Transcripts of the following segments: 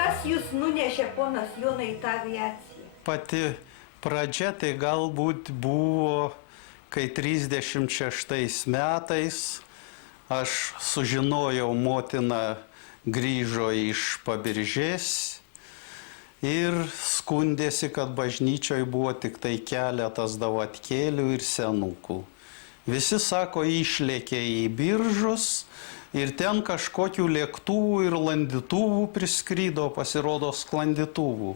Kas jūs nunešė, ponas Jonai, į tą aviaciją? Pati pradžia tai galbūt buvo, kai 36 metais aš sužinojau, motina grįžo iš Pabiržės ir skundėsi, kad bažnyčioje buvo tik tai keletas davatkėlių ir senukų. Visi, sako, išlėkė į Biržus ir ten kažkokių lėktuvų ir landytuvų priskrydo, pasirodo sklandytuvų.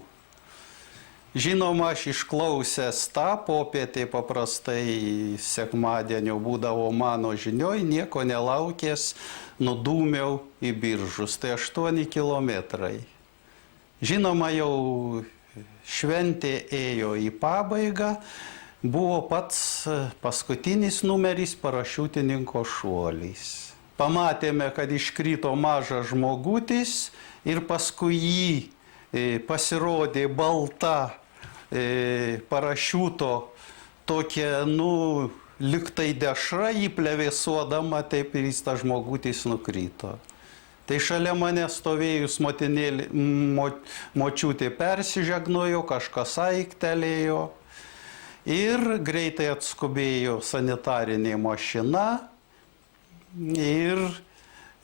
Žinoma, aš išklausęs tą popietę, paprastai sekmadienio būdavo mano žinioj, nieko nelaukęs, nudūmiau į Biržus, tai 8 kilometrai. Žinoma, jau šventė ėjo į pabaigą, buvo pats paskutinis numeris parašiutininko šuolis. Pamatėme, kad iškrito mažas žmogutis ir paskui jį pasirodė balta parašiuto tokia, liktai dešra, jį plevėsuodama, taip ir jis tas žmogutis nukrito. Tai šalia mane stovėjus močiutė persižegnojo, kažkas aiktelėjo ir greitai atskubėjo sanitarinė mašina ir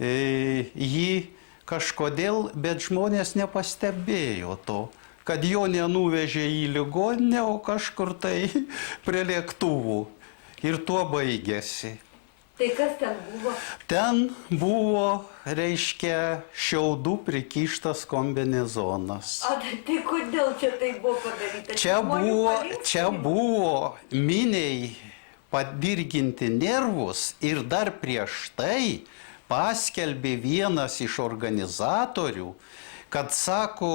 jį kažkodėl, bet žmonės nepastebėjo to, kad jo nenuvežė į ligoninę, o kažkur tai prie lėktuvų. Ir tuo baigėsi. Tai kas ten buvo? Ten buvo, reiškia, šiaudų prikištas kombinezonas. O tai kodėl čia tai buvo padaryta? Čia buvo miniai padirginti nervus ir dar prieš tai paskelbė vienas iš organizatorių, kad sako,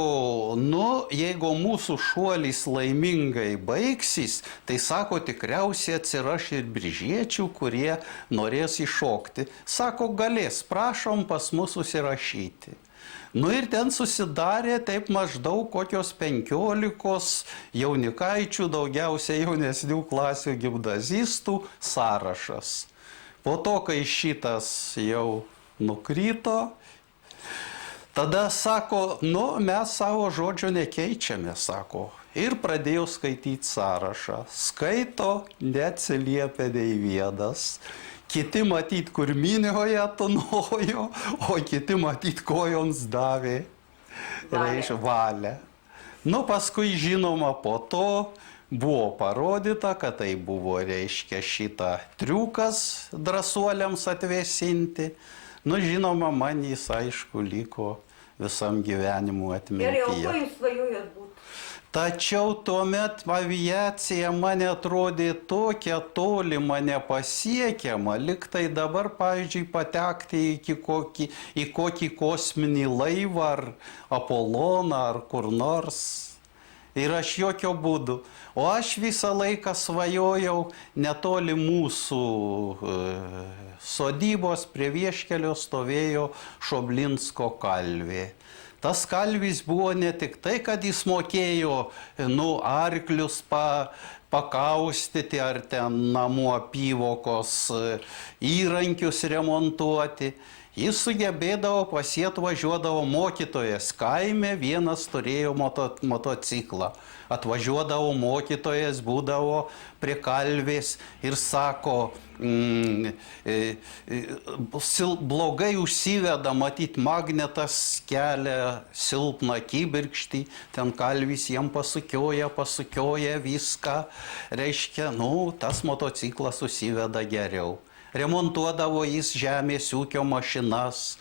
jeigu mūsų šuolis laimingai baigsis, tai sako, tikriausiai atsiras ir biržiečių, kurie norės iššokti. Sako, galės, prašom pas mus susirašyti. Ir ten susidarė taip maždaug kokios 15 jaunikaičių, daugiausiai jaunesnių klasių gimnazistų sąrašas. Po to, kai šitas jau nukrito, tada sako, mes savo žodžio nekeičiame, sako. Ir pradėjau skaityti sąrašą. Skaito, neatsiliepia nei vienas. Kiti matyt, kur minioje tunojo, o kiti matyt, kojoms davė valią. Paskui, žinoma, po to buvo parodyta, kad tai buvo, reiškia, šitą triukas drąsuoliams atvėsinti. Žinoma, man jis, aišku, liko visam gyvenimu atmintyje. Gerai, o ko jūs svajojot būti? Tačiau tuomet aviacija man atrodė tokia tolima, nepasiekiama, lyg tai dabar, pavyzdžiui, patekti į kokį kosminį laivą ar Apoloną ar kur nors. Ir aš jokio būdu. O aš visą laiką svajojau netoli mūsų sodybos prie vieškelio stovėjo Šoblinsko kalvė. Tas kalvis buvo ne tik tai, kad jis mokėjo arklius pakaustyti ar ten namų apyvokos įrankius remontuoti. Jis sugebėdavo, atvažiuodavo mokytojas kaime, vienas turėjo motociklą. Atvažiuodavo mokytojas, būdavo prie kalvės ir sako, blogai užsiveda, matyt, magnetas kelia silpną kibirkštį, ten kalvis jam pasukioja viską, reiškia, tas motociklas užsiveda geriau. Remontuodavo jis žemės ūkio mašinas.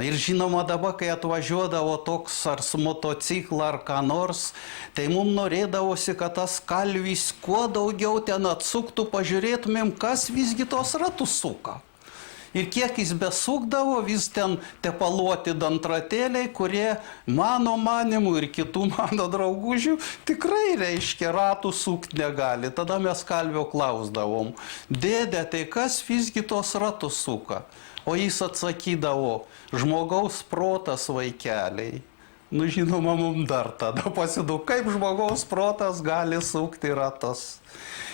Ir žinoma, dabar, kai atvažiuodavo toks ar su motocikla ar ką nors, tai mums norėdavosi, kad tas kalvis kuo daugiau ten atsuktų, pažiūrėtumėm, kas visgi tos ratus suka. Ir kiek jis besukdavo, vis ten tepaluoti dantratėliai, kurie mano manimu ir kitų mano draugužių tikrai reiškia ratų sukti negali. Tada mes kalvio klausdavom, dėdė, tai kas visgi tos ratus suka? O jis atsakydavo, žmogaus protas, vaikeliai. Žinoma, mums dar tada pasidu, kaip žmogaus protas gali sukti ratus.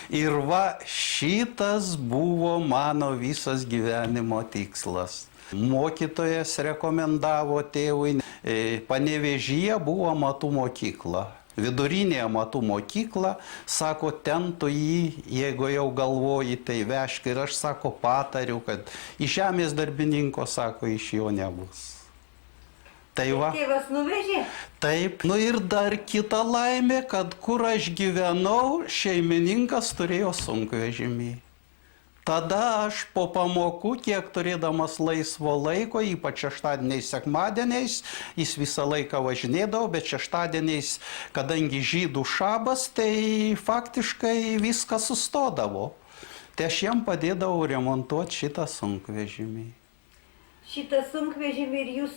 Ir va, šitas buvo mano visas gyvenimo tikslas. Mokytojas rekomendavo tėvui, Panevėžyje buvo amatų mokykla. Vidurinė amatų mokykla, sako, ten tu jį, jeigu jau galvoji, tai vežk. Ir aš, sako, patariu, kad iš žemės darbininko, sako, iš jo nebus. Tai va. Tėvas nuvežė? Taip. Ir dar kita laimė, kad kur aš gyvenau, šeimininkas turėjo sunkvežimį. Tada aš po pamokų, kiek turėdamas laisvo laiko, ypač šeštadieniais, sekmadieniais, jis visą laiką važinėdavo, bet šeštadieniais, kadangi žydų šabas, tai faktiškai viskas sustodavo. Tai aš jam padėdavau remontuoti šitą sunkvežimį. Šitą sunkvežimį ir jūs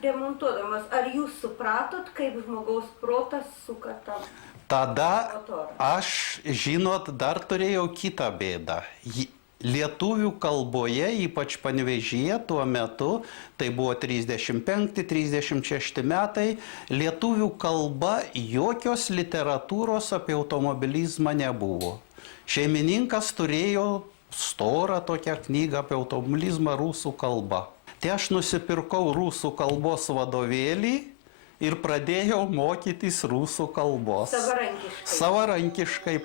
remontuodamas, ar jūs supratot, kaip žmogaus protas suka tą motorą? Tada aš, žinot, dar turėjau kitą bėdą. Lietuvių kalboje, ypač Panevėžyje tuo metu, tai buvo 35-36 metai, lietuvių kalba jokios literatūros apie automobilizmą nebuvo. Šeimininkas turėjo storą tokią knygą apie automobilizmą rusų kalba. Tai aš nusipirkau rusų kalbos vadovėlį ir pradėjau mokytis rusų kalbos. Savarankiškai. Savarankiškai.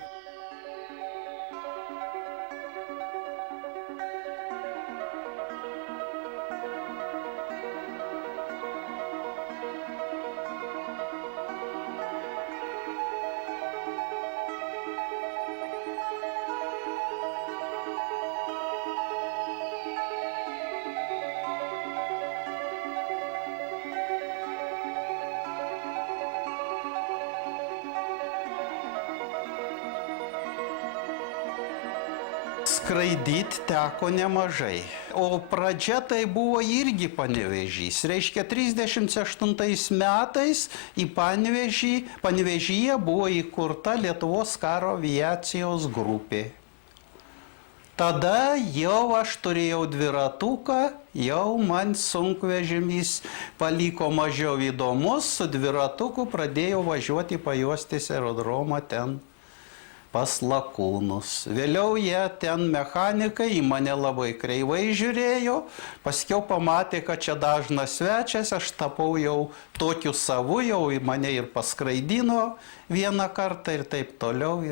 Skraidyti teko nemažai. O pradžia tai buvo irgi Panevėžys. Reiškia, 38 metais į Panevėžyje buvo įkurta Lietuvos karo aviacijos grupė. Tada jau aš turėjau dviratuką, jau man sunkvežimis paliko mažiau įdomus, su dviratuku pradėjau važiuoti pajuostis aerodromą ten pas Lakūnus. Vėliau jie ten mechanikai į mane labai kreivai žiūrėjo, paskiau pamatė, kad čia dažnas svečias, aš tapau jau tokiu savu, jau į mane ir paskraidino vieną kartą ir taip toliau.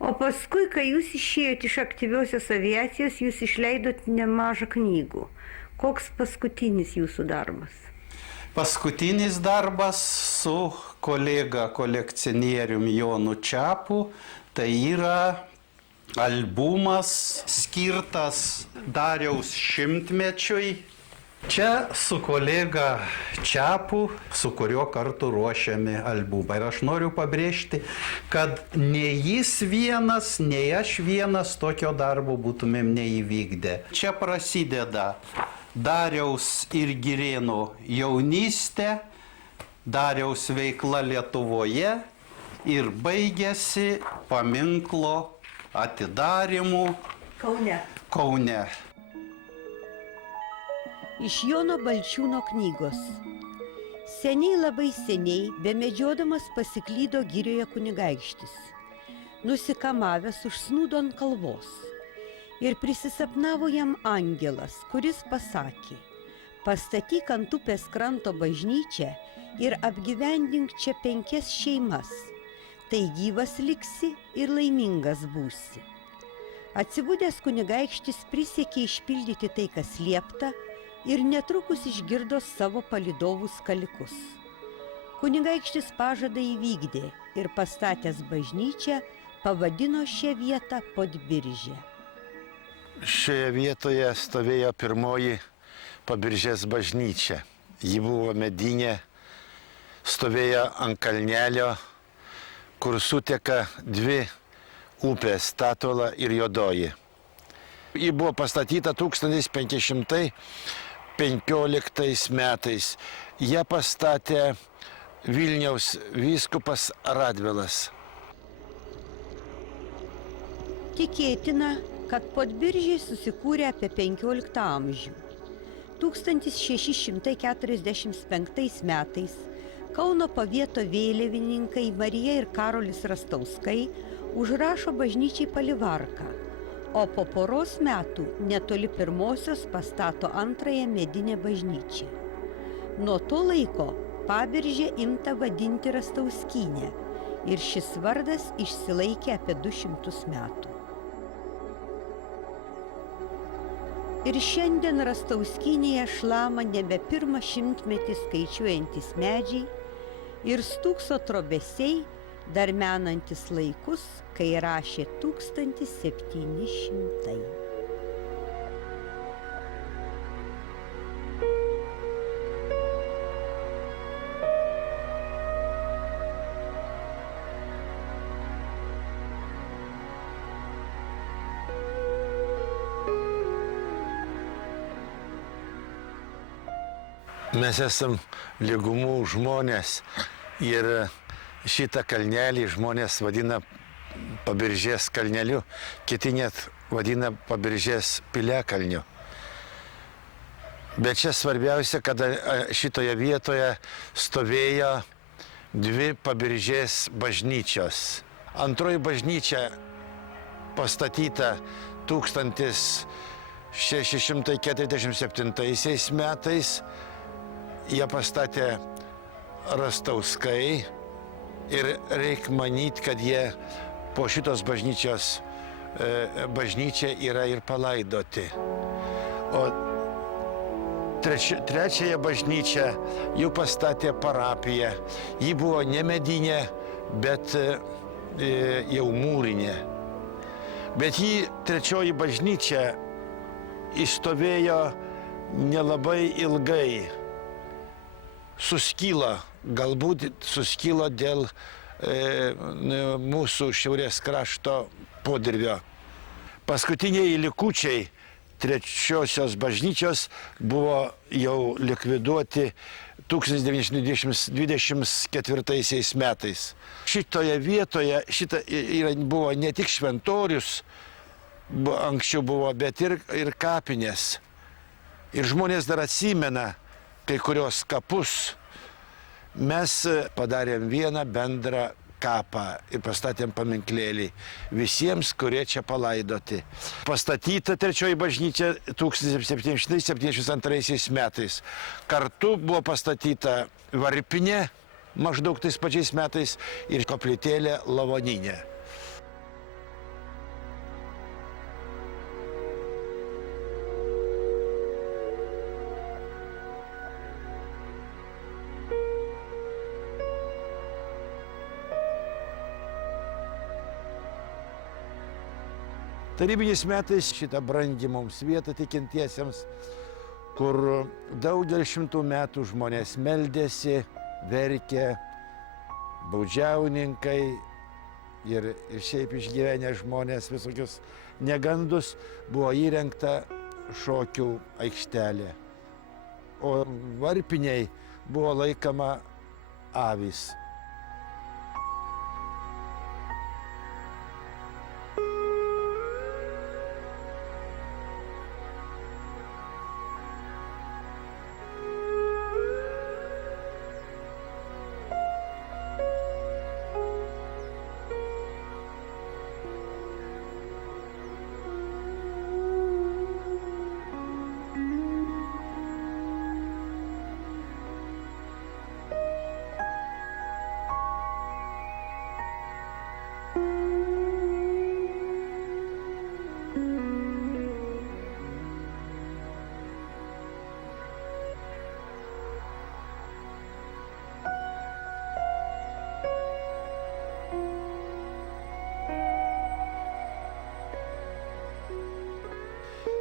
O paskui, kai jūs išėjote iš aktyviosios aviacijos, jūs išleidot nemažą knygų. Koks paskutinis jūsų darbas? Paskutinis darbas su kolega kolekcionieriumi Jonu Čepu, tai yra albumas skirtas Dariaus šimtmečiui. Čia su kolega Čiapu, su kuriuo kartu ruošiami albumą. Ir aš noriu pabrėžti, kad nei jis vienas, nei aš vienas tokio darbo būtumėm neįvykdę. Čia prasideda Dariaus ir Girėno jaunystė, Dariaus veikla Lietuvoje ir baigėsi paminklo atidarymu Kaune. Iš Jono Balčiūno knygos. Seniai, labai seniai, bemedžiodamas pasiklydo girioje kunigaikštis, nusikamavęs užsnūdo ant kalvos. Ir prisisapnavo jam angelas, kuris pasakė: pastatyk ant upės kranto bažnyčią ir apgyvendink čia 5 šeimas, tai gyvas liksi ir laimingas būsi. Atsibudęs kunigaikštis prisiekė išpildyti tai, kas liepta, ir netrukus išgirdo savo palydovų skalikus. Kunigaikštis pažadą įvykdė ir pastatęs bažnyčią pavadino šią vietą Podbiržę. Šioje vietoje stovėjo pirmoji Pabiržės bažnyčia. Ji buvo medinė, stovėjo ant kalnelio, kur suteka 2 upės - Tatula ir Juodoji. Ji buvo pastatyta 1515 metais. Ją pastatė Vilniaus vyskupas Radvilas. Tikėtina, kad Podbiržė susikūrė apie 15 amžių. 1645 metais Kauno pavieto vėliavininkai Marija ir Karolis Rastauskai užrašo bažnyčiai palivarką, o po poros metų netoli pirmosios pastato antrąją medinę bažnyčią. Nuo to laiko Pabiržę imta vadinti Rastauskyne ir šis vardas išsilaikė apie 200 metų. Ir šiandien Rastauskynėje šlama nebe 1 šimtmetį skaičiuojantis medžiai ir stūkso trobesiai, dar menantis laikus, kai rašė 1700. Mes esam lygumų žmonės ir šitą kalnelį žmonės vadina Pabiržės kalneliu, kiti net vadina Pabiržės piliakalniu. Bet čia svarbiausia, kad šitoje vietoje stovėjo 2 Pabiržės bažnyčios. Antroji bažnyčia pastatyta 1647 metais. Ją pastatė Rastauskai ir reikia manyti, kad jie po šitos bažnyčios bažnyčia yra ir palaidoti. O trečiąją bažnyčią jau pastatė parapija. Ji buvo ne medinė, bet jau mūrinė. Bet ji, trečioji bažnyčia, išstovėjo nelabai ilgai. Suskilo, galbūt suskilo dėl mūsų šiaurės krašto podirvio. Paskutiniai likučiai trečiosios bažnyčios buvo jau likviduoti 1924 metais. Šitoje vietoje buvo ne tik šventorius, anksčiau buvo, bet ir kapinės. Ir žmonės dar atsimena kai kurios kapus. Mes padarėm vieną bendrą kapą ir pastatėm paminklėlį visiems, kurie čia palaidoti. Pastatyta trečioji bažnyčia 1772 metais. Kartu buvo pastatyta varpinė maždaug tais pačiais metais ir koplytėlė lavoninė. Tarybiniais metais šitą brandį mums vietą tikintiesiems kur daugelį šimtų metų žmonės meldėsi, verkė, baudžiauninkai ir šiaip išgyvenę žmonės visokius negandus, buvo įrengta šokių aikštelė. O varpiniai buvo laikoma avys.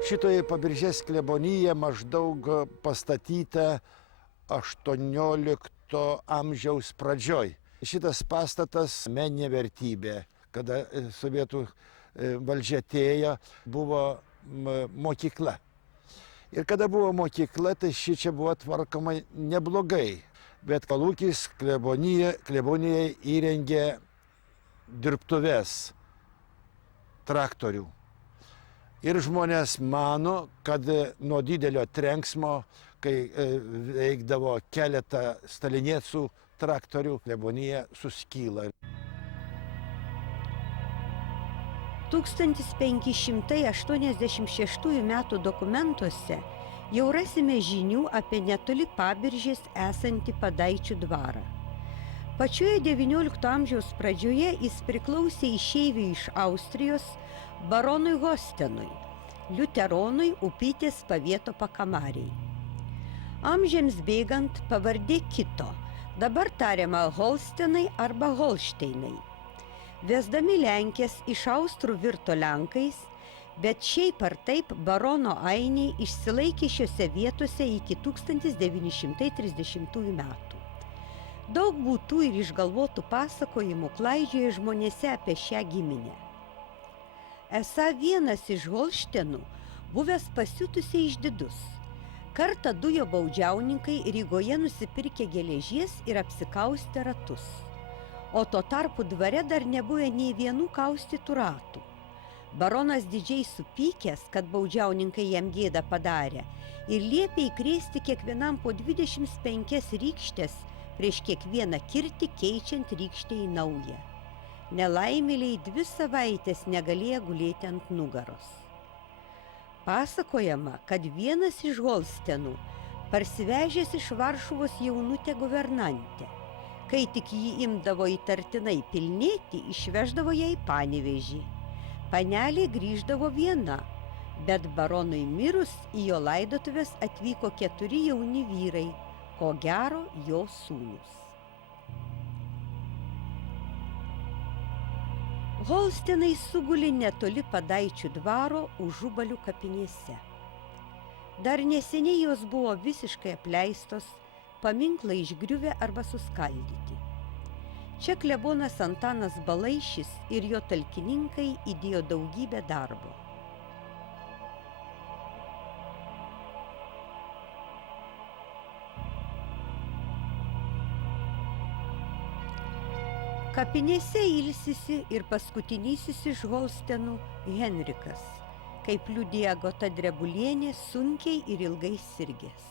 Šitoje Pabiržės klebonija maždaug pastatyta 18 amžiaus pradžioj. Šitas pastatas meninė vertybė. Kada sovietų valdžia atėjo, buvo mokykla. Ir kada buvo mokykla, tai šičia buvo tvarkoma neblogai. Bet Kolūkis klebonijai įrengė dirbtuves traktorių. Ir žmonės mano, kad nuo didelio trenksmo, kai veikdavo keletą staliniečių traktorių, klebonija suskyla. 1586 m. dokumentuose jau rasime žinių apie netoli Pabiržės esantį Padaičių dvarą. Pačioje XIX amžiaus pradžioje jis priklausė išeiviui iš Austrijos baronui Hostenui, liuteronui Upytės pavieto pakamariai. Amžiams bėgant pavardė kito, dabar tariama Holstenai arba Holšteinai. Vesdami Lenkės iš austrų virto lenkais, bet šiaip ar taip barono ainiai išsilaikė šiose vietose iki 1930 metų. Daug būtų ir išgalvotų pasakojimų klaidžioja žmonėse apie šią giminę. Esą vienas iš Holštenų buvęs pasiutusiai išdidus. Kartą du jo baudžiauninkai Rygoje nusipirkė geležies ir apsikaustė ratus. O tuo tarpu dvare dar nebuvę nei vienų kaustytų ratų. Baronas didžiai supykęs, kad baudžiauninkai jam gėdą padarė, ir liepė įkrėsti kiekvienam po 25 rykštės prieš kiekvieną kirtį keičiant rykštę į naują. Nelaimėliai 2 savaitės negalėjo gulėti ant nugaros. Pasakojama, kad vienas iš Holstenų parsivežęs iš Varšuvos jaunutę guvernantę. Kai tik jį imdavo įtartinai pilnėti, išveždavo ją į Panevėžį. Panelė grįždavo viena, bet baronui mirus į jo laidotuves atvyko 4 jauni vyrai, ko gero jo sūnus. Holstenai sugulė netoli Padaičių dvaro Užubalių kapinėse. Dar neseniai jos buvo visiškai apleistos, paminklai išgriuvę arba suskaldyti. Čia klebonas Antanas Balaišis ir jo talkininkai įdėjo daugybę darbo. Kapinėse ilsisi ir paskutinysis iš Holstenų Henrikas, kaip liudija Agota Drebulienė, sunkiai ir ilgai sirgęs.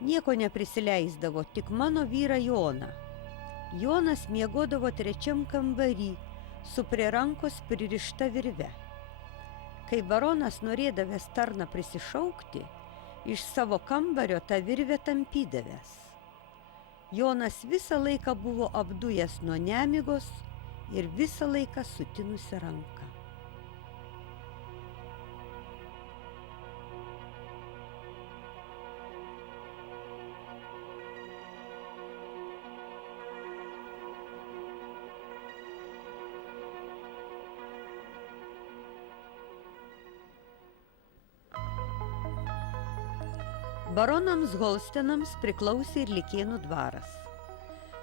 Nieko neprisileisdavo, tik mano vyrą Joną. Jonas miegodavo 3 kambary, su prie rankos pririšta virve. Kai baronas norėdavęs tarną prisišaukti, iš savo kambario tą virvę tampydavęs. Jonas visą laiką buvo apdujęs nuo nemigos ir visą laiką sutinusi ranką. Baronams Holstenams priklausė ir Likėnų dvaras.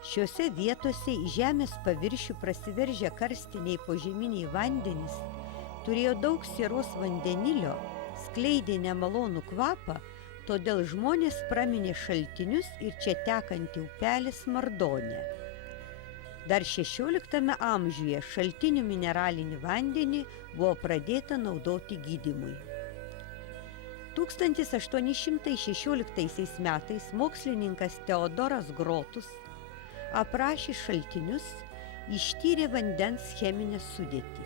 Šiuose vietose į žemės paviršių prasiveržę karstiniai požeminiai vandenys turėjo daug sieros vandenilio, skleidė nemalonų kvapą, todėl žmonės praminė šaltinius ir čia tekantį upelį Smardonę. Dar 16 amžiuje šaltinių mineralinį vandenį buvo pradėta naudoti gydymui. 1816 metais mokslininkas Teodoras Grotus aprašė šaltinius, ištyrė vandens cheminę sudėtį.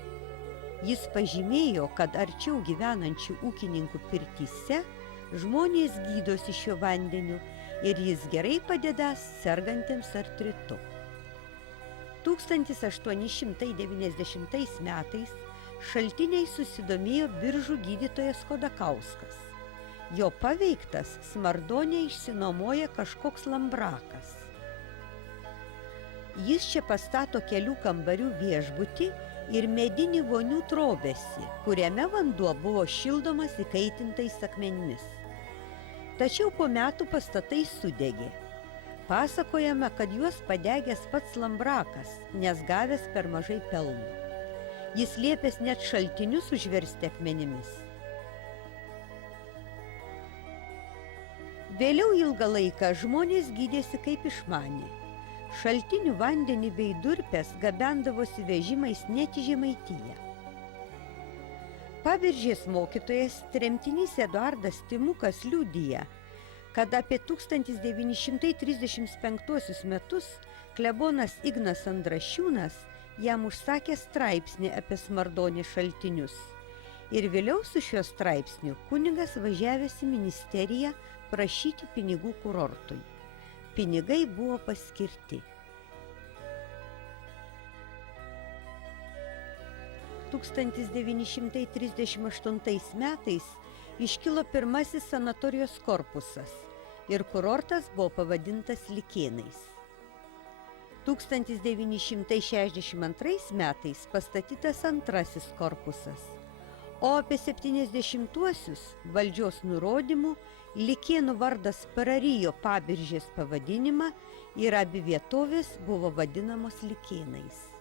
Jis pažymėjo, kad arčiau gyvenančių ūkininkų pirtyse žmonės gydosi šiuo vandeniu ir jis gerai padedąs sergantiems artritu. 1890 metais šaltiniai susidomėjo Biržų gydytojas Chodakauskas. Jo paveiktas Smardonę išsinuomoja kažkoks lambrakas. Jis čia pastato kelių kambarių viešbutį ir medinį vonių trobesį, kuriame vanduo buvo šildomas įkaitintais akmenimis. Tačiau po metų pastatai sudegė. Pasakojama, kad juos padegęs pats lambrakas, nes gavęs per mažai pelno. Jis liepęs net šaltinius užversti akmenimis. Vėliau ilgą laiką žmonės gydėsi kaip išmanė. Šaltinių vandenį bei durpes gabendavosi vežimais net į Žemaitiją. Pabiržės mokytojas tremtinys Eduardas Timukas liudija, kad apie 1935 metus klebonas Ignas Andrašiūnas jam užsakė straipsnį apie Smardonės šaltinius. Ir vėliau su šiuo straipsniu kunigas važiavęs į ministeriją prašyti pinigų kurortui. Pinigai buvo paskirti. 1938 metais iškilo pirmasis sanatorijos korpusas ir kurortas buvo pavadintas Likėnais. 1962 metais pastatytas antrasis korpusas, o apie 70-uosius valdžios nurodymų Likėnų vardas prarijo Pabiržės pavadinimą ir abi vietovės buvo vadinamos Likėnais.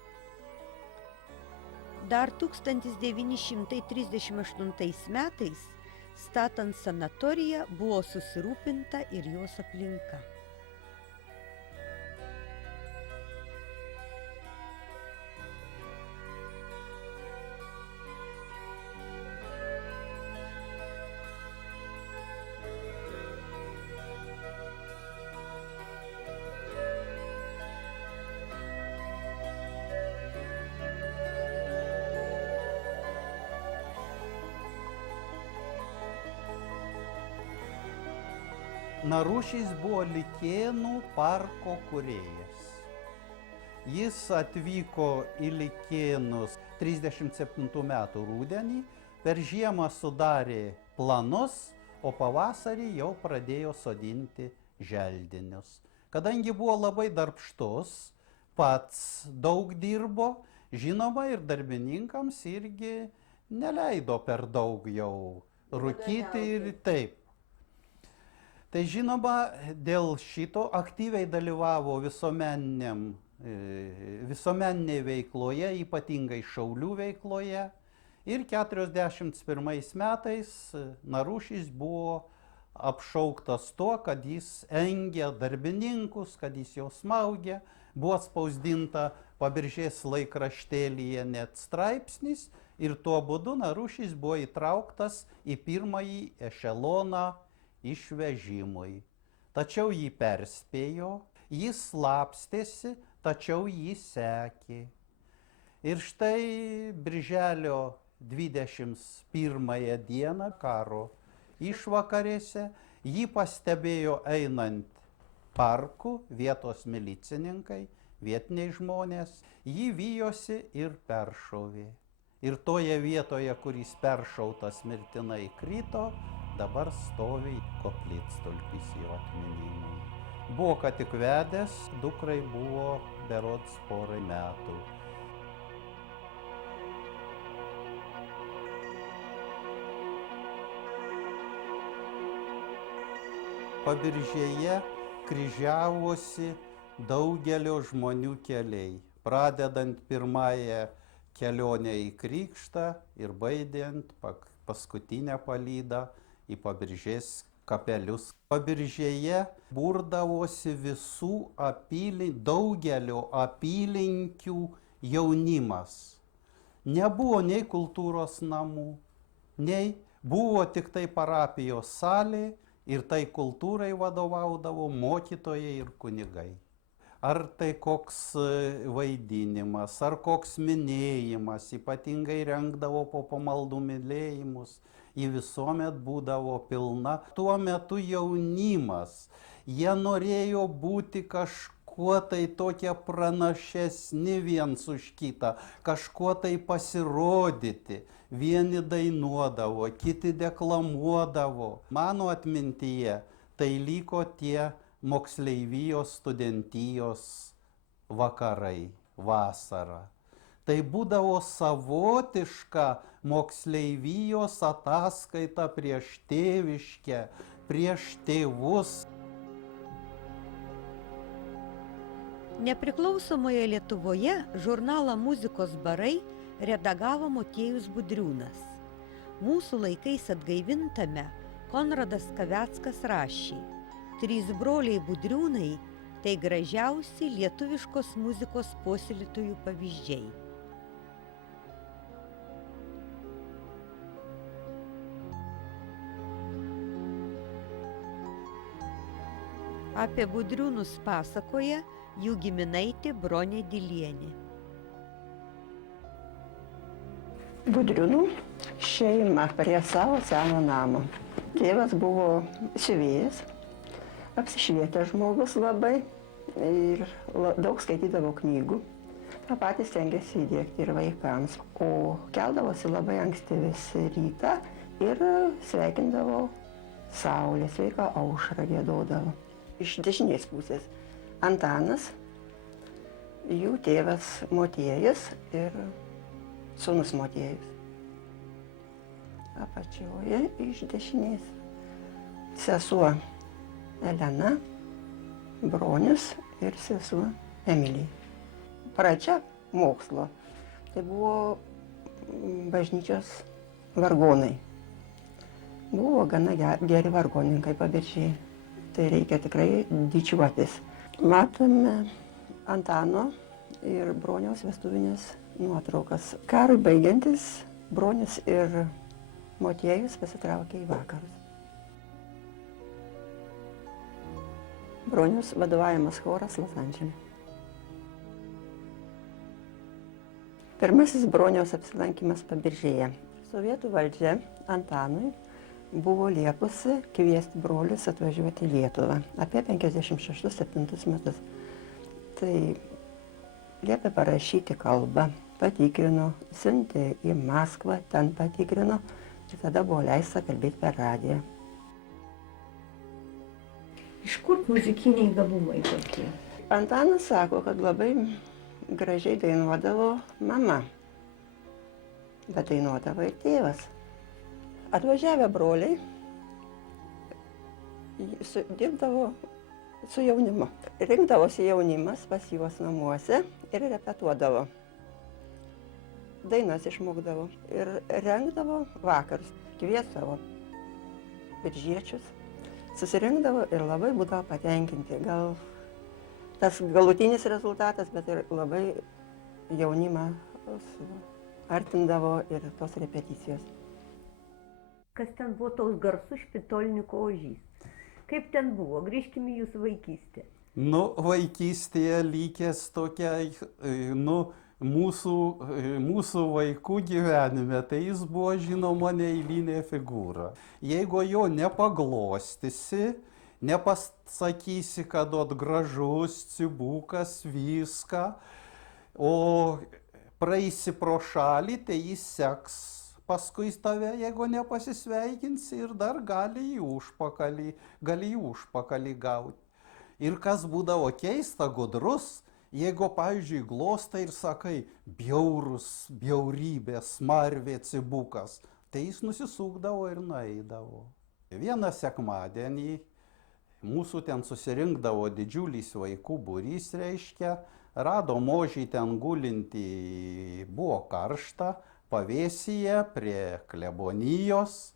Dar 1938 metais, statant sanatoriją, buvo susirūpinta ir jos aplinka. Narušis buvo Likėnų parko kūrėjas. Jis atvyko į Likėnus 37 metų rudenį, per žiemą sudarė planus, o pavasarį jau pradėjo sodinti želdinius. Kadangi buvo labai darbštus, pats daug dirbo, žinoma, ir darbininkams irgi neleido per daug jau rūkyti ir taip. Tai žinoma, dėl šito aktyviai dalyvavo visuomeninėje veikloje, ypatingai šaulių veikloje. Ir 41 metais Narušis buvo apšauktas tuo, kad jis engė darbininkus, kad jis jau smaugė. Buvo spausdinta Pabiržės laikraštėlyje net straipsnis ir tuo būdu Narušis buvo įtrauktas į pirmąjį ešeloną išvežimui. Tačiau jį perspėjo, jis slapstėsi, tačiau jį sekė. Ir štai birželio 21 dieną karo išvakarėse jį pastebėjo einant parku vietos milicininkai, vietiniai žmonės, jį vijosi ir peršovė. Ir toje vietoje, kur jis peršautas mirtinai krito, dabar stovi koplytstulpis jo atminimui. Buvo ką tik vedęs, dukrai buvo berods porai metų. Pabiržėje kryžiavosi daugelio žmonių keliai, pradedant pirmąją kelionę į Krikštą ir baigiant paskutinę palydą į Pabiržės kapelius. Pabiržėje burdavosi daugelio apylinkių jaunimas. Nebuvo nei kultūros namų, nei buvo tik tai parapijos salė ir tai kultūrai vadovaudavo mokytojai ir kunigai. Ar tai koks vaidinimas, ar koks minėjimas, ypatingai rengdavo po pamaldų minėjimus, ji visuomet būdavo pilna. Tuo metu jaunimas, jie norėjo būti kažkuo tai tokie pranašesni viens už kitą, kažkuo tai pasirodyti. Vieni dainuodavo, kiti deklamuodavo. Mano atmintyje tai liko tie moksleivijos studentijos vakarai, vasara. Tai būdavo savotiška moksleivijos ataskaita prieš tėviškę, prieš tėvus. Nepriklausomoje Lietuvoje žurnalą Muzikos barai redagavo Motiejus Budriūnas. Mūsų laikais atgaivintame Konradas Kaveckas rašė: 3 broliai Budriūnai tai gražiausi lietuviškos muzikos puoselėtojų pavyzdžiai. Apie Budriūnus pasakoja jų giminaitė Bronė Dilienė. Budriūnų šeima prie savo seno namo. Tėvas buvo siuvėjas, apsišvietęs žmogus labai ir daug skaitydavo knygų. tą patį stengiasi įdiegti ir vaikams. O keldavosi labai anksti visi rytą ir sveikindavo saulę, sveiką aušrą giedodavo. Iš dešinės pusės Antanas, jų tėvas Motiejus ir sūnus Motiejus. Apačioje iš dešinės sesuo Elena, bronius ir sesuo Emilija. Pradžia mokslo tai buvo bažnyčios vargonai. Buvo gana geri vargonininkai Pabiržėje. Tai reikia tikrai didžiuotis. Matome Antano ir broniaus vestuvinės nuotraukas. Karui baigiantis, bronius ir Motiejus pasitraukė į vakarus. Bronius vadovaujamas choras Los Andžele. Pirmasis broniaus apsilankymas Pabiržėje. Sovietų valdžia Antanui buvo liepusi kviesti brolius atvažiuoti į Lietuvą apie 56-57 metus. Tai liepė parašyti kalbą, patikrino, siuntė į Maskvą, ten patikrino ir tada buvo leista kalbėti per radiją. Iš kur muzikiniai gabumai tokie? Antanas sako, kad labai gražiai dainuodavo mama, bet dainuodavo ir tėvas. Atvažiavę broliai dirbdavo su jaunimu. Rinkdavosi jaunimas pas juos namuose ir repetuodavo. Dainas išmokdavo ir rengdavo vakarus. Kviesdavo biržiečius, susirinkdavo ir labai būdavo patenkinti. Gal tas galutinis rezultatas, bet ir labai jaunimą artindavo ir tos repeticijos. Kas ten buvo toks garsus Špitolniko ožys? Kaip ten buvo? Grįžkime į jūsų vaikystę. Vaikystėje lygės tokia, mūsų vaikų gyvenime, tai jis buvo žinoma neeilinė figūra. Jeigu jo nepaglostysi, nepasakysi, kad gražus, cibukas, viską, o praeisi pro šalį, tai jis seks paskui tave, jeigu nepasisveikinsi, ir dar gali į užpakalį gauti. Ir kas būdavo keista, gudrus, jeigu, pavyzdžiui, glostai ir sakai, bjaurus, bjaurybė, smarvė, cibukas, tai jis nusisukdavo ir nueidavo. Vieną sekmadienį Mūsų ten susirinkdavo didžiulis vaikų būrys, reiškia, rado Možį ten gulinti, buvo karšta, pavėsyje prie klebonijos.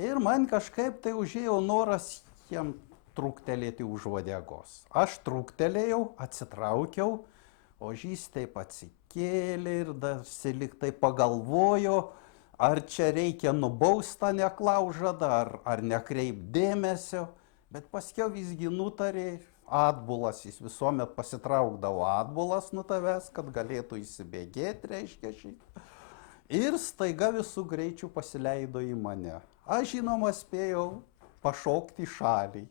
Ir man kažkaip tai užėjo noras jam trūktelėti už uodegos. Aš trūktelėjau, atsitraukiau, Ožys taip atsikėlė ir dar siliktai pagalvojo, ar čia reikia nubaustą neklaužadą, ar nekreip dėmesio, bet paskiau visgi nutarė atbulas, jis visuomet pasitraukdavo atbulas nuo tavęs, kad galėtų įsibėgėti, reiškia šitą. Ir staiga visų greičių pasileido į mane. Aš žinoma spėjau pašokti į šalį.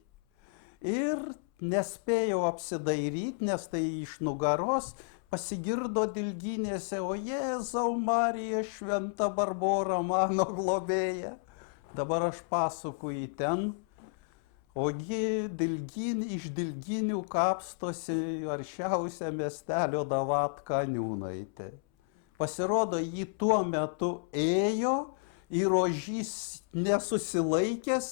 Ir nespėjau apsidairyti, nes tai iš nugaros pasigirdo dilgynėse, o Jėzau Marija, šventa Barbora, mano globėja. Dabar aš pasuku į ten, ogi iš dilgynių kapstosi aršiausia miestelio Davatka Aniūnaitė. Pasirodo, jį tuo metu ėjo ir Ožys nesusilaikęs,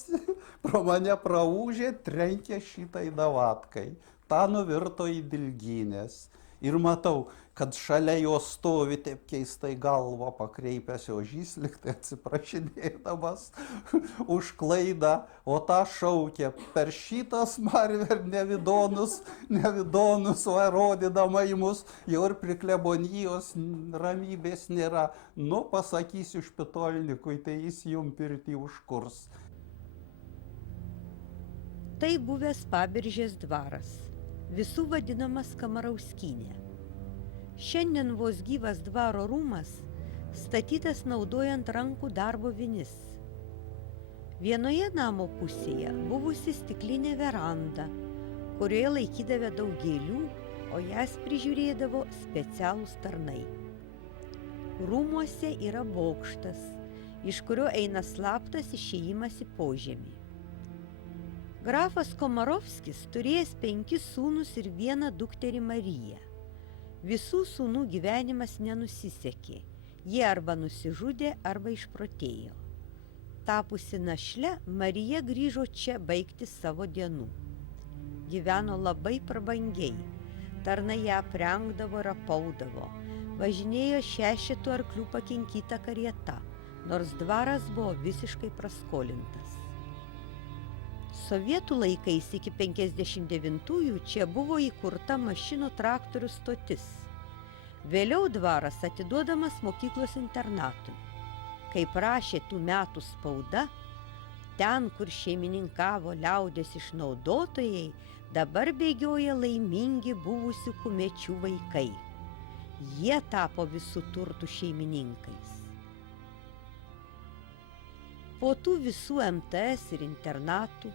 pro mane praūžė, trenkė šitai Davatkai. Ta nuvirto į dilgynės. Ir matau, kad šalia jo stovi taip keistai galvą pakreipęs Ožys, liktai atsiprašinėdamas už klaidą, o tą šaukė per šitas marver nevidonus, rodydama į mus, jau ir prie klebonijos ramybės nėra. Nu, pasakysiu špitolnikui, tai jis jum pirtį užkurs. Tai buvęs Pabiržės dvaras, visų vadinamas Kamarauskinė. Šiandien vos gyvas dvaro rūmas, statytas naudojant rankų darbo vinis. Vienoje namo pusėje buvusi stiklinė veranda, kurioje laikydavę daug gėlių, o jas prižiūrėdavo specialūs tarnai. Rūmuose yra bokštas, iš kurio eina slaptas išėjimas į požemį. Grafas Komarovskis turėjęs 5 sūnus ir 1 dukterį Mariją. Visų sūnų gyvenimas nenusisekė, jie arba nusižudė, arba išprotėjo. Tapusi našle, Marija grįžo čia baigti savo dienų. Gyveno labai prabangiai, tarnai ją aprengdavo ir apaudavo, važinėjo 6 arklių pakinkyta karieta, nors dvaras buvo visiškai praskolintas. Sovietų laikais iki 59-ųjų čia buvo įkurta mašinų traktorių stotis. Vėliau dvaras atiduodamas mokyklos internatui. Kaip rašė tų metų spauda, ten, kur šeimininkavo liaudės išnaudotojai, dabar bėgioja laimingi buvusių kumečių vaikai. Jie tapo visų turtų šeimininkais. Po tų visų MTS ir internatų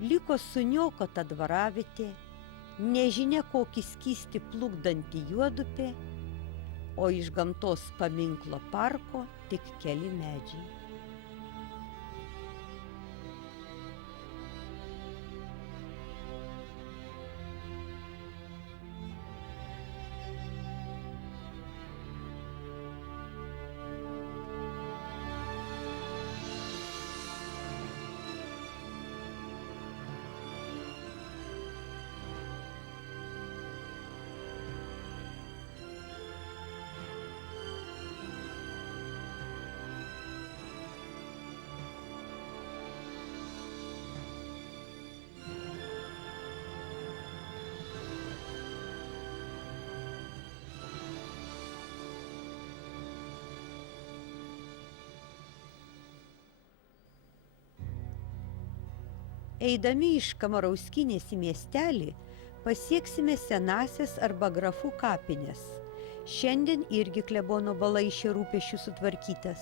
liko suniokota dvaravietė, nežinia kokį skystį plukdanti juodupė, o iš gamtos paminklo parko tik keli medžiai. Eidami iš Kamarauskinės į miestelį, pasieksime senąsias arba grafų kapines. Šiandien irgi klebono Balaišio rūpesčių sutvarkytas.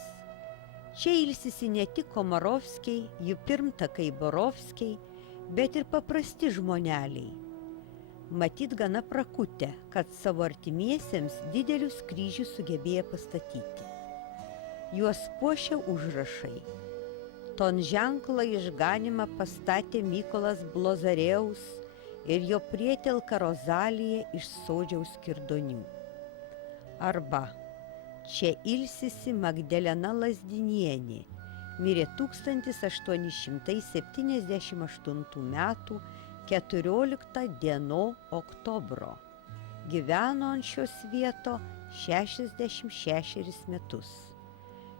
Čia ilsisi ne tik Komarovskiai, jų pirmtakai Borovskiai, bet ir paprasti žmoneliai. Matyt gana prakutę, kad savo artimiesiems didelius kryžius sugebėjo pastatyti. Juos puošia užrašai. Ton ženklą išganimą pastatė Mykolas Blozareus ir jo prietelka Rozalija iš Sodžiaus Kirdonių. Arba čia ilsisi Magdalena Lazdinienė, mirė 1878 m. 14 dieno oktobro. Gyveno ant šios vieto 66 metus.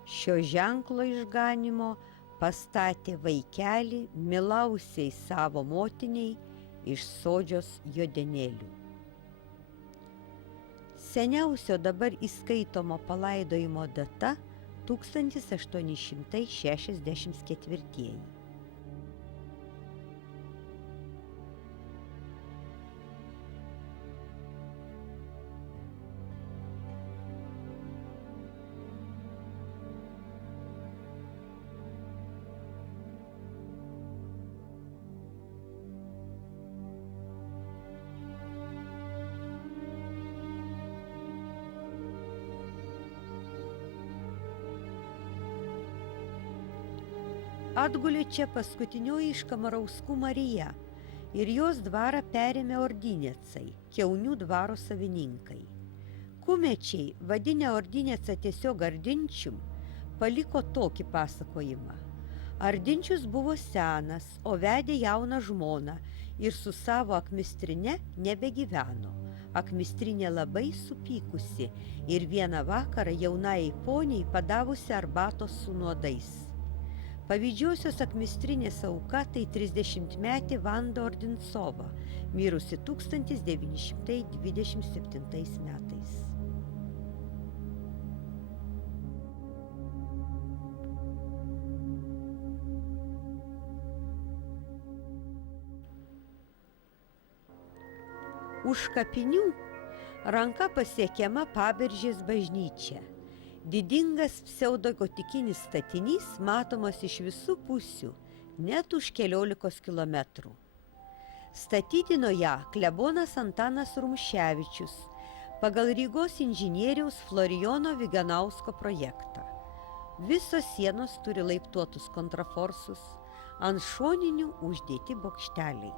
Šio ženklo išganimo pastatė vaikelį milausiai savo motiniai iš Sodžios Jodenėlių. Seniausio dabar įskaitomo palaidojimo data 1864. Atgulė čia paskutinioji iš Kamarauskų Marija ir jos dvarą perėmė Ordinėcai, Kiaunių dvaro savininkai. Kumečiai, vadinę Ordinėcą tiesiog Ardinčium, paliko tokį pasakojimą. Ardinčius buvo senas, o vedė jauną žmoną ir su savo akmistrine nebegyveno. Akmistrinė labai supykusi ir vieną vakarą jaunai poniai padavusi arbatos su nuodais. Pavydžiosios akmistrinės auka tai 30-metė Vanda Ordincova, mirusi 1927 metais. Už kapinių ranka pasiekiama Paberžės bažnyčia. Didingas pseudogotikinis statinys matomas iš visų pusių, net už 15 kilometrų. Statydino ją klebonas Antanas Rumševičius pagal Rygos inžinieriaus Florijono Viganausko projektą. Visos sienos turi laiptuotus kontraforsus, ant šoninių uždėti bokšteliai.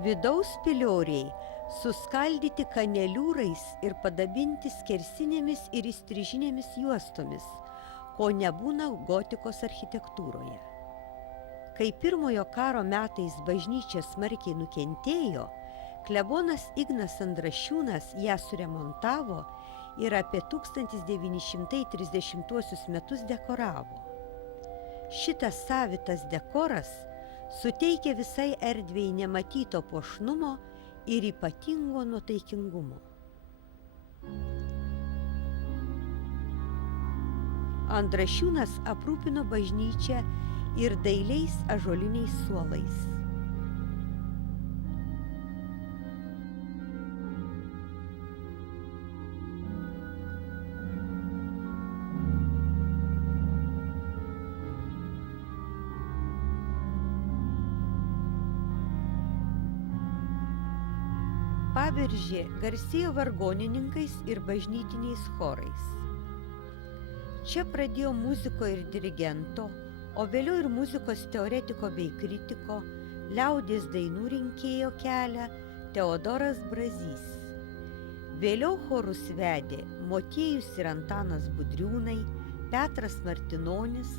Vidaus pilioriai suskaldyti kaneliūrais ir padabinti skersinėmis ir įstrižinėmis juostomis, ko nebūna gotikos architektūroje. Kai pirmojo karo metais bažnyčia smarkiai nukentėjo, klebonas Ignas Andrašiūnas ją suremontavo ir apie 1930 metus dekoravo. Šitas savitas dekoras suteikia visai erdvei nematyto puošnumo ir ypatingo nuotaikingumo. Andrašiūnas aprūpino bažnyčią ir dailiais ąžuoliniais suolais. Paberžė garsėjo vargonininkais ir bažnytiniais chorais. Čia pradėjo muziko ir dirigento, o vėliau ir muzikos teoretiko bei kritiko, liaudies dainų rinkėjo kelią Teodoras Brazys. Vėliau chorus vedė Motiejus ir Antanas Budriūnai, Petras Martinonis,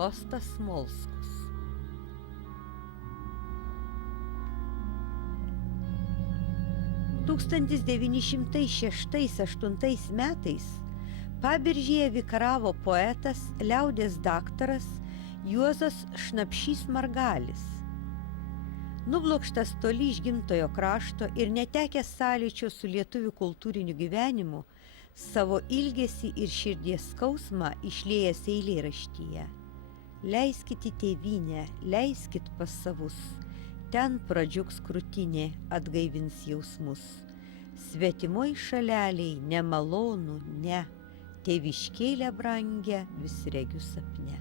Kostas Smolskus. Tūkstantis 1906–8 metais Paberžėje vikaravo poetas, liaudies daktaras Juozas Šnapšys Margalis. Nublokštas toli iš gimtojo krašto ir netekęs sąlyčio su lietuvių kultūriniu gyvenimu, savo ilgesį ir širdies skausmą išliejęs eilėraštyje. Leiskit į tėvynę, leiskit pas savus, ten pradžiugs krūtinė, atgaivins jausmus. Svetimoj šaleliai nemalonu, ne, tėviškėlę brangę vis regiu sapne.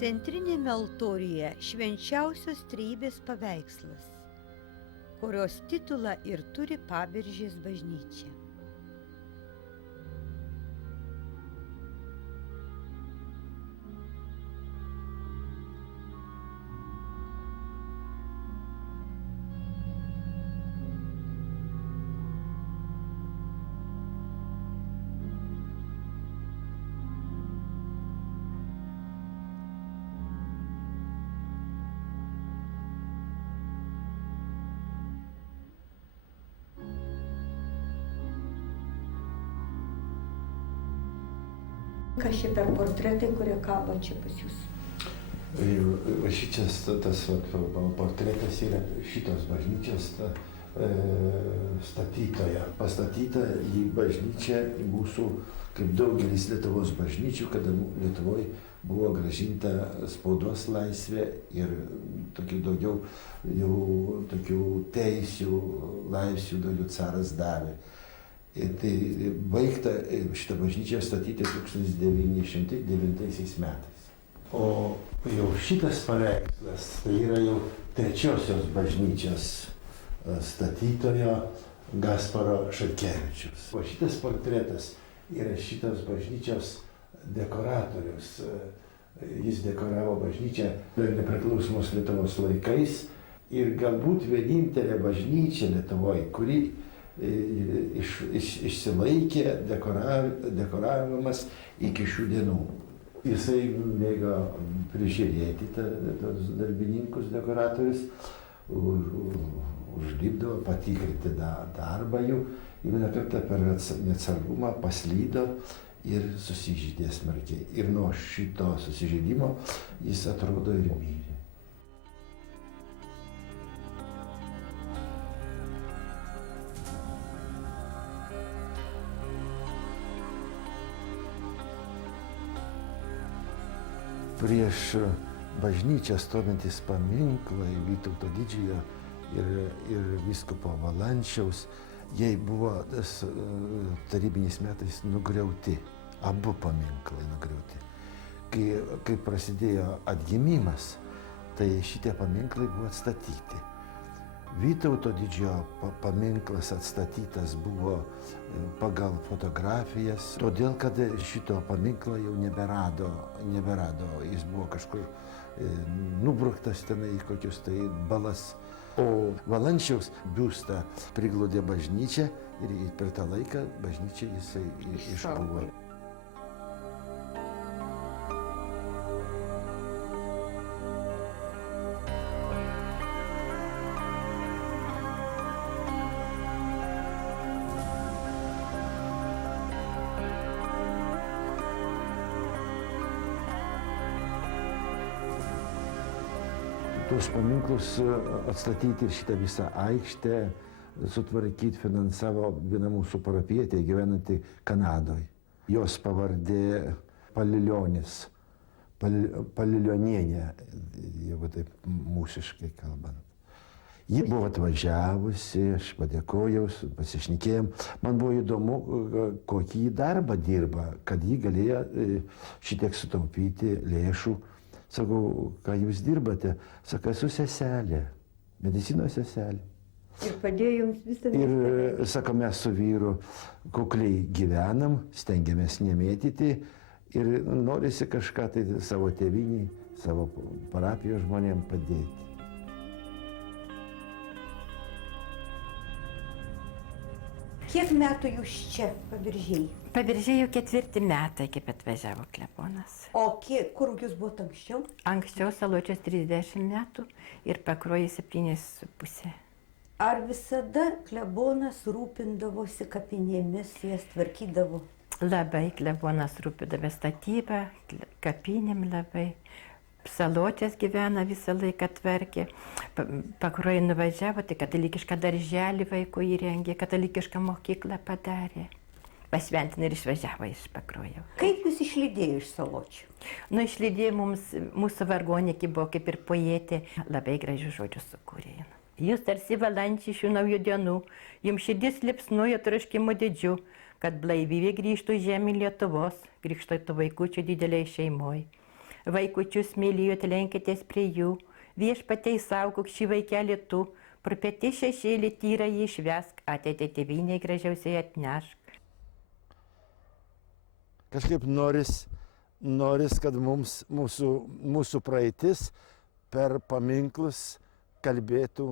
Centrinėme altoriuje švenčiausios trejybės paveikslas, kurios titulą ir turi Pabiržės bažnyčia. Kas čia per portretai, kurie kabo čia pas jūs? Šitas tas portretas yra šitos bažnyčios statytoja. Pastatyta į bažnyčią, į mūsų, kaip daugelis Lietuvos bažnyčių, kada Lietuvoje buvo grąžinta spaudos laisvė ir tokių daugiau jau tokių teisių, laisvių daugiau caras davė. Ir tai baigta šitą bažnyčią statyti 1909 metais. O jau šitas paveikslas tai yra jau trečiosios bažnyčios statytojo Gasparo Šatkevičiaus. O šitas portretas yra šitos bažnyčios dekoratorius. Jis dekoravo bažnyčią nepriklausomos Lietuvos laikais ir galbūt vienintelė bažnyčia Lietuvoje, kuri išsilaikė dekoravimas iki šių dienų. Jisai mėgo prižiūrėti tos darbininkus, dekoratorius, užlipdavo patikrinti darbą jų. Ir vieną kartą per neatsargumą paslydo ir susižeidė smarkiai. Ir nuo šito susižeidimo jis atrodo ir mirė. Prieš bažnyčią stovintis paminklai Vytauto Didžiojo ir vyskupo Valančiaus, jie buvo tarybiniais metais nugriauti, abu paminklai nugriauti. Kai prasidėjo atgimimas, tai šitie paminklai buvo atstatyti. Vytauto Didžiojo paminklas atstatytas buvo pagal fotografijas, todėl kad šito paminklo jau neberado. Jis buvo kažkur nubruktas tenai į kokius tai balas. O Valančiaus biustą priglaudė bažnyčia ir per tą laiką bažnyčia jisai išbuvo. Tuos paminklus atstatyti ir šitą visą aikštę sutvarkyti finansavo viena mūsų parapietė gyvenanti Kanadoje. Jos pavardė Palilionis, Palilionienė, jeigu taip mūsiškai kalbant. Ji buvo atvažiavusi, aš padėkojau, pasišnekėjom. Man buvo įdomu, kokį darbą dirba, kad ji galėjo šitiek sutaupyti lėšų. Sakau, ką jūs dirbate? Sako, esu seselė, medicinos seselė. Ir padėjo jums visą. Ir sako, mes su vyru kukliai gyvenam, stengiamės nemėtyti ir norisi kažką tai savo tėvynį, savo parapijos žmonėm padėti. Kiek metų jūs čia Pabiržėj? Pabiržėjo 4 metai, kaip atvažiavo klebonas. O kur jūs buvote anksčiau? Anksčiau Saločios 30 metų ir Pakruojai 7,5. Ar visada klebonas rūpindavosi kapinėmis, jas tvarkydavo? Labai klebonas rūpindavo statybą, kapinėm labai. Saločias gyvena visą laiką tvarkė. Pakruojai nuvažiavo, tai katalikišką darželį vaikų įrengė, katalikišką mokyklą padarė. Pašventina ir išvažiavo iš Pakruojo. Kaip jūs išlydėjo iš Saločių? Nu, išlydėjo mūsų vargonė, buvo kaip ir poetė, labai gražių žodžių sukūrė. Jūs tarsi valančiai šių naujų dienų, jums širdis liepsnojo troškimu didžiu, kad blaivybė grįžtų žemė Lietuvos, krikštytų vaikučių dideliai šeimoj. Vaikučius mylėjote, lenkitės prie jų, viešpatie saugok šį vaikelį tu, pro petį šešėlį tyrą jį išvesk, ateitį tėvynei gražiausiai atnešk. Kažkaip noris, kad mūsų praeitis per paminklus kalbėtų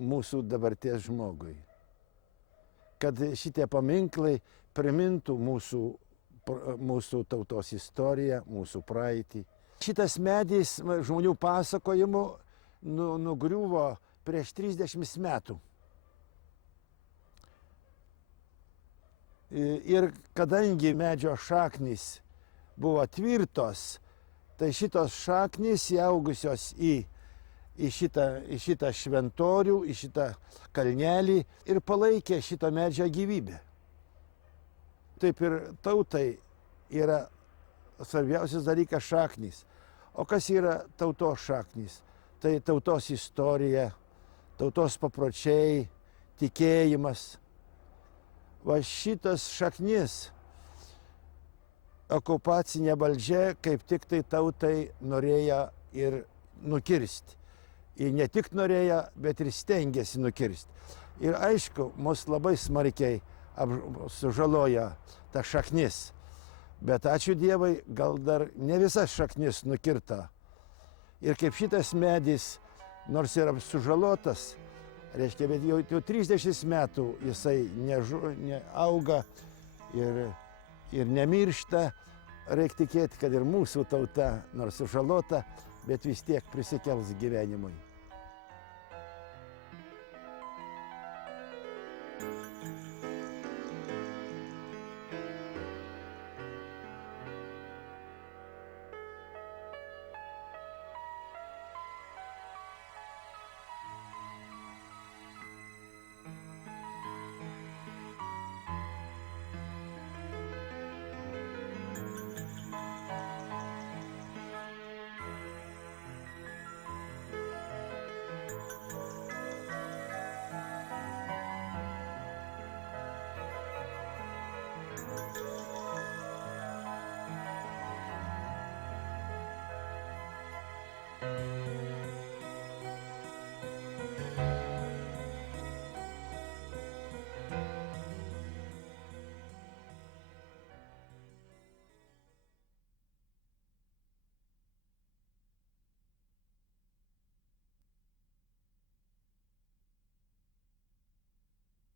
mūsų dabarties žmogui. Kad šitie paminklai primintų mūsų tautos istoriją, mūsų praeitį. Šitas medis žmonių pasakojimų nugriuvo prieš 30 metų. Ir kadangi medžio šaknys buvo tvirtos, tai šitos šaknys įaugusios į šitą šventorių, į šitą kalnelį ir palaikė šito medžio gyvybę. Taip ir tautai yra svarbiausias dalykas šaknys. O kas yra tautos šaknys? Tai tautos istorija, tautos papročiai, tikėjimas. Va šitas šaknis okupacinė valdžia kaip tik tai tautai norėjo ir nukirsti. Ir ne tik norėjo, bet ir stengėsi nukirsti. Ir aišku, mus labai smarkiai sužaloja ta šaknis. Bet ačiū Dievui, gal dar ne visas šaknis nukirta. Ir kaip šitas medis, nors yra sužalotas, reiškia, bet jau 30 metų jisai neauga ir nemiršta. Reikia tikėti, kad ir mūsų tauta, nors sužalota, bet vis tiek prisikels gyvenimui.